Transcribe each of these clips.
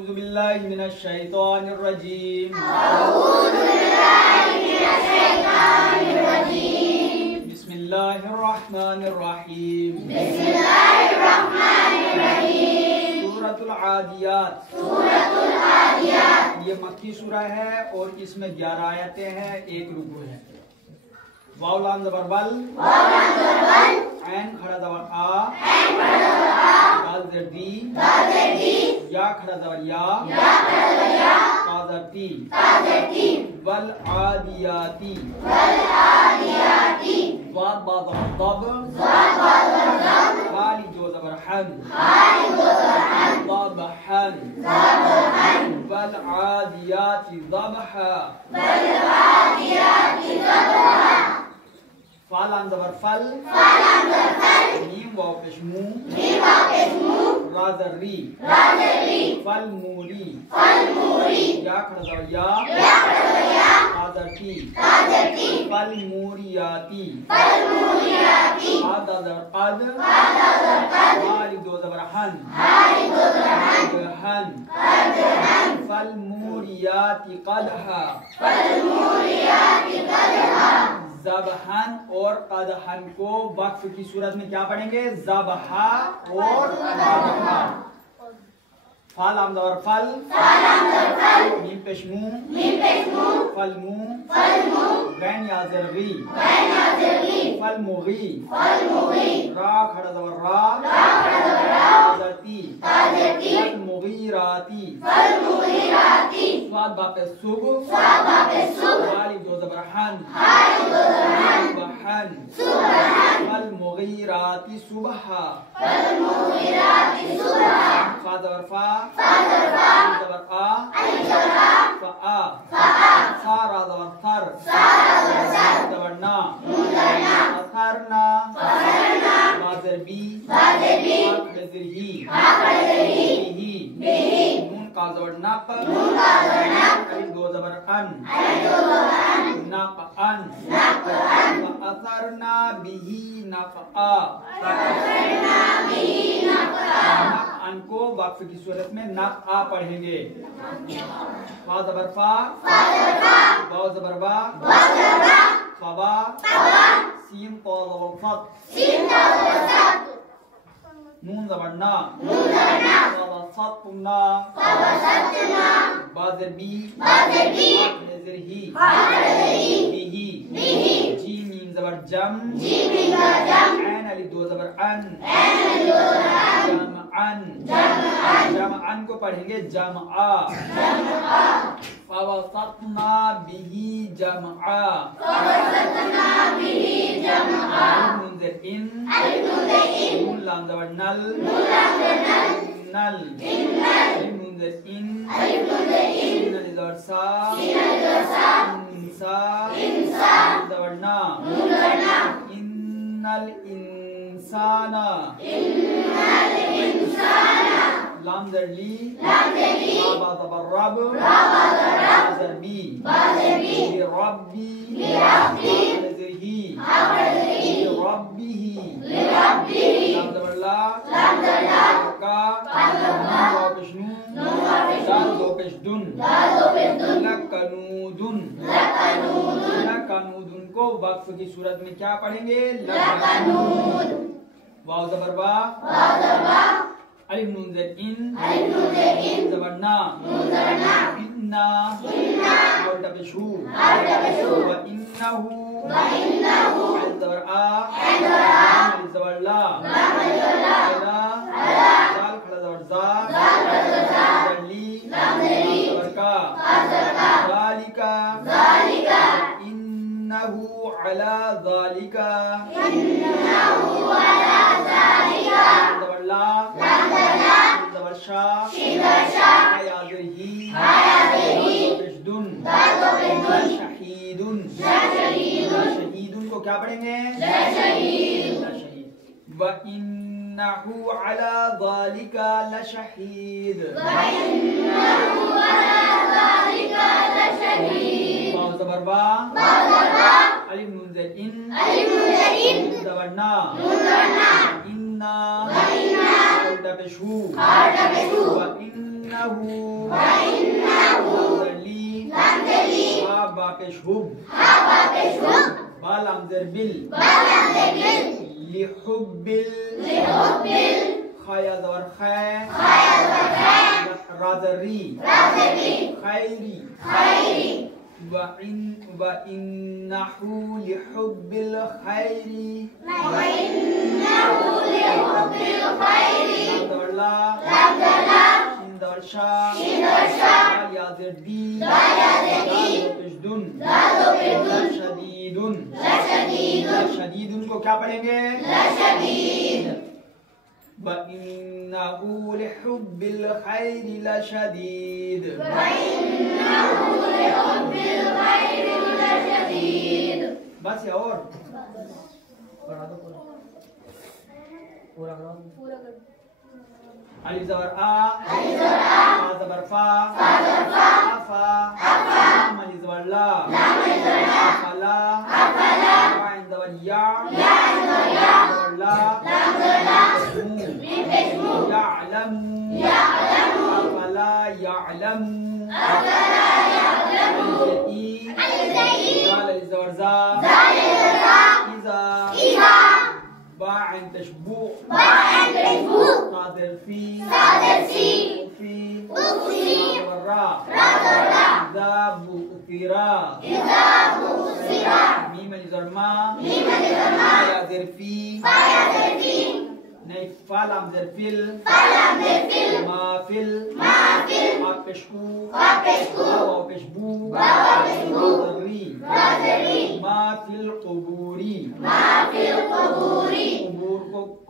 أعوذ بالله من الشيطان الرجيم. بسم الله الرحمن الرحيم. سورة العادیات. یہ مکی سورہ ہے اور اس میں 11 آیتیں ہیں، ایک رکوع ہے. واو لام زبر ول، عین کھڑا زبر آ، دال زیر دی، یا کھڑا زبر یا، تا زر تی، والعادیاتی، ضاد با زبر ضب، حالی جو زبر حن، ضب حن، والعادیاتی ضبحا، فالان زبر فل، میم واو پیش مو، را زر ری، فل موری، یا کھڑا زبر یا، تا زر تی، فل موریاتی، آدا زبر قد، حالی دو زبر حن، حن، فل موریاتی قدحا، ذبحن اور قدحن کو وقف کی صورت میں کیا پڑھیں گے؟ ذبحا اور قدحا. فا لام زبر فل، میم پیش مو، فل مو، غین یا زر غی، فل مغی، را کھڑا زبر را، زر تی، فل مغیراتی، سواد با پہ سب، حالی دو زبر حن، سبحن، فل مغیراتی صبحا، فا زبر فا، زبر آ، فآ، سا را زبر ثر، زبر نا، اثرنا، با زر بی، کھڑا زر ہی، نون کا زبر نق، دو زبر ان، نقعن، فأثرنا به نقعا. نقعن کو وقف کی صورت میں نقعا پڑھیں گے. فا زبر فا، واو زبر وا، فوا، سین طا زبر فط، نون زبر نا، فبسطنا، با زر بی، زر ہی، جیم میم زبر جم، عین علی دو زبر ان، جمعن، جمعن کو پڑھیں گے جمعا. فوسطنا به جمعا، نون زر ان، نون لام زبر نل، نل، نون زر ان، سین علی زبر سا، انسا، زبر نا، ان الانسان، لام زر لی، با زبر رب، زر بی، ربی، زر ہی، ربی، لام زبر لا، کا، نون پیش نون، دال دو پیش دن، لکنودن، لکنودن کو وقف کی صورت میں کیا پڑھیں گے؟ لکنود. واو زبر وا، الف نون زر ان، زبر نا، انا، الٹا پیش ہو، وانہو، الف زبر آ، الف زبر لا، دال کھڑا زبر زا، زر لی، زبر کا، ذالکا، انہو علی ذالکا، زبر لا، زبر شا، یا زر ہی، دن، شہیدن، شہیدن کو کیا پڑھیں گے؟ شہید. وَإِنَّهُ عَلَى ذَلِكَ لَشَهِيدٌ. واو زبر وا، الف نون زر ان، زبر نا، انا، الٹا پیش ہو، وَإِنَّ با پیش حب با لام زر بل لحب خیا زبر خی را زر ری خیری وإنه لحب الخير شدید کو کیا پڑھیں گے وإنه لحب الخير لشديد بس یا اور پڑھا دو پورا کرو الف زبر آ فا زبر فا افا لام الف زبر لا افلا عین زبر یا زبر لا يعلم افلا يعلم زال الف زبر زا اذا با عین تشبو صادر في را ذا بؤثرا ميم الزر ما يا ذر في نيف فلام ذر فيل ما فيل أبشكو وبشبو ذري ما في القبور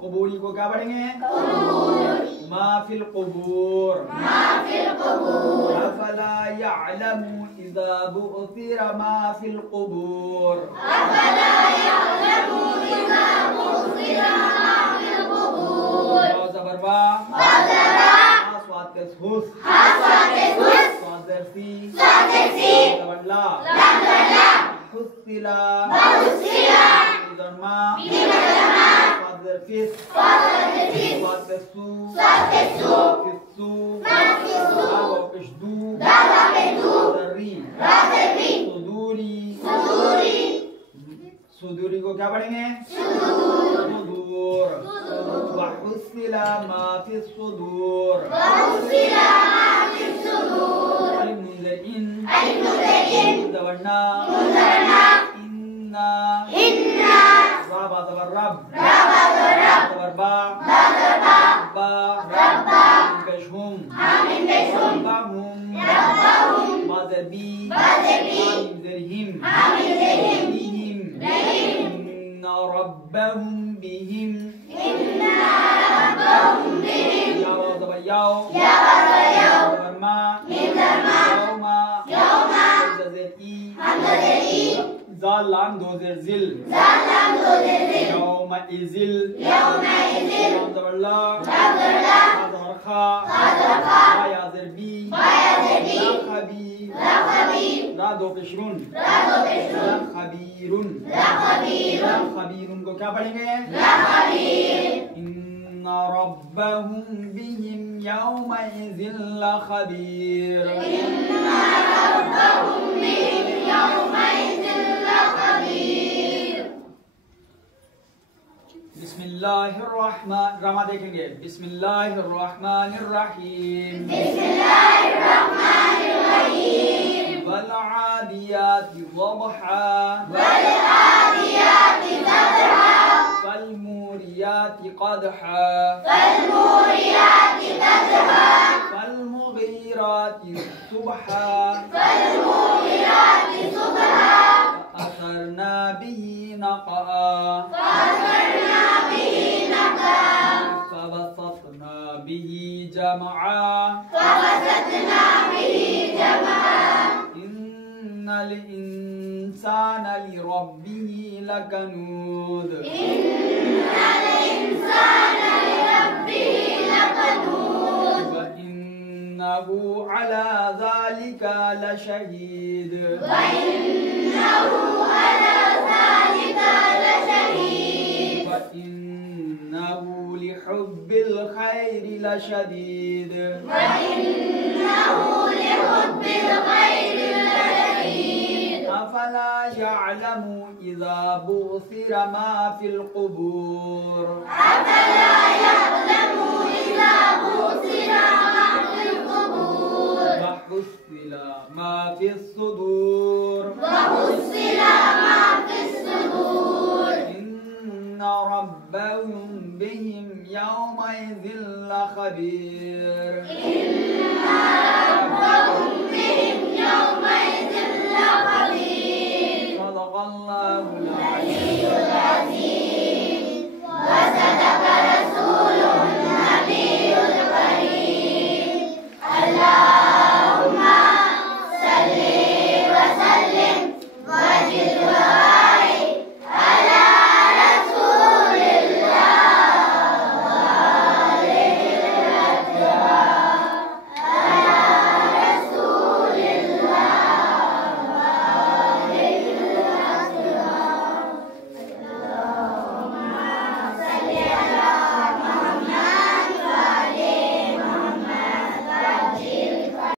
قبوری کو کیا پڑھیں گے ما فی القبور افلا يعلم اذا بعثر ما في القبور زبر با صاد کس حس صاد سی زبر لا حسلا زبر ما فيس صدوری کو کیا پڑھیں گے صدور وحصل ما في الصدور المنذرين زبرنا إنا رابع زبر رب زبر با كشهم ربهم ماذا بي إن ربهم بهم يا زبر ياو زبر ما يوم زال لام دو زر زل يوم إزل زبر لا زبر خا يا زر بي لا خبير دو قشرون لا خبير کو کیا پڑھیں گے إن ربهم بهم يومئذ لخبير بسم اللہ الرحمن راما دیکھیں گے بسم اللہ الرحمن الرحیم والعادیات ضبحا فالموریات قدحا فالمغیرات صبحا فأثرنا به نقعا فبسطنا به جمعا إن الإنسان لربه لكنود وإنه على ذلك لشهيد وإنه لحب الخير لشديد أفلا يعلم إذا بعثر ما في القبور وحصل ما في الصدور إن ربهم بهم يومئذ لخبير